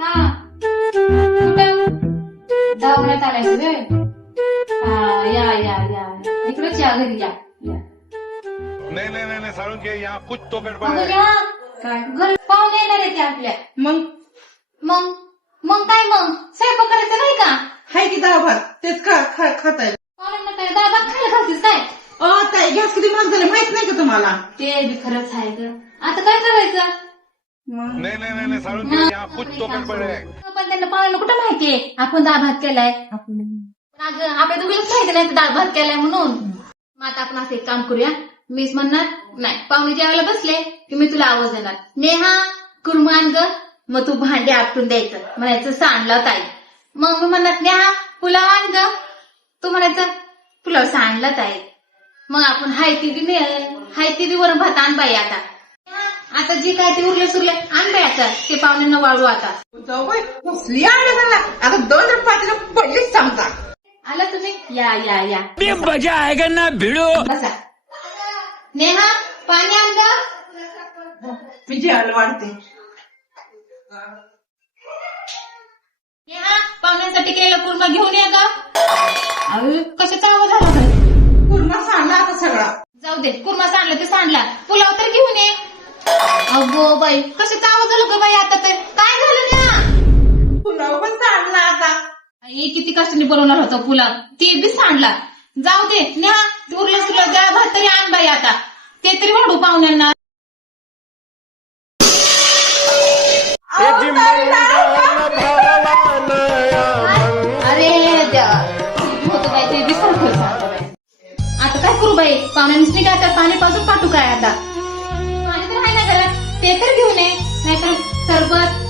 हा कुठं दवाखान्यात आलाय तुम्ही? हा या या या इकडेच या घरी या. नहीं नहीं नहीं सारुण के यहाँ कुछ तो गड़बड़ अगं है. या काय घर पाहुणे येणार आहे ते आपल्या. मग मग मग काय मग स्वयंपाक करायचं नाही का? हाय की डाळ भात तेच खाताय. पाहुण्यांना काय डाळ भात खायला घालतीस काय? ताई गॅस किती महाग झाले माहित नाही का तुम्हाला? ते बी खरंच आहे ग. आता काय करायचं? मग नहीं नहीं नहीं सारुण के यहाँ कुछ तो गड़बड़ है. पण त्यांना पाहुण्याला कुठं माहितीये आपण डाळ भात केलाय? अगं आपल्या दोघीलाच माहिती नाही डाळ भात केलाय म्हणून. मग आता आपण असं एक काम करूया. मीच म्हणणार नाही पाहुणे जेवायला बसले की मी तुला आवाज देणार, नेहा कुर्मा आण ग. मग तू भांडे आपटून द्यायचं, म्हणायचं सांडला ताई. मग मी म्हणणार नेहा पुलाव आण ग. तू म्हणायचं पुलाव सांडला ताई. मग आपण हायती बी वरून भात आण बाई. आता जे काय ते उरले सुरले आण बाई. आता ते पाहुण्यांना वाढू. आता जाऊ बाई कसली आले त्यांना आता 2 चपातीला पडलीच समजा. आला तुम्ही या या या मजा आएगा ना भिड़ो. बसा. नेहा पाणी आण ग. मी जेवायला वाढते. नेहा पाहुण्यांसाठी केलेला कुर्मा घेऊन ये ग. कशाचा आवाज आला काय? पूर्ण सांडला आता सगळा. जाऊ दे कुर्मा सांडला ते सांडला, पुलाव तर घेऊन ये. अगो बाई कशाचा आवाज आला ग बाई? आता तर काय झालं नेहा? पुलाव पण सांडला आता. किती कष्टाने बनवणार होता पुलाव, ते बी सांडला. जाऊ दे नेहा उरलं सुरलं द्या भात तरी आण बाई. आता ते तरी वाढू पाहुण्यांना. अरे देवा होतं बाई ते बी सारखं सांगतो बाई. आता काय करू बाई? पाहुण्यांनी काय आता पाणी पासून पाठवू काय? आता पाणी तर आहे ना घरात, ते तर घेऊन ये. नाहीतर सरबत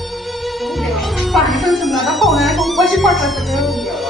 पाणी पण समजा पाहुण्याला उपाशी पडतात.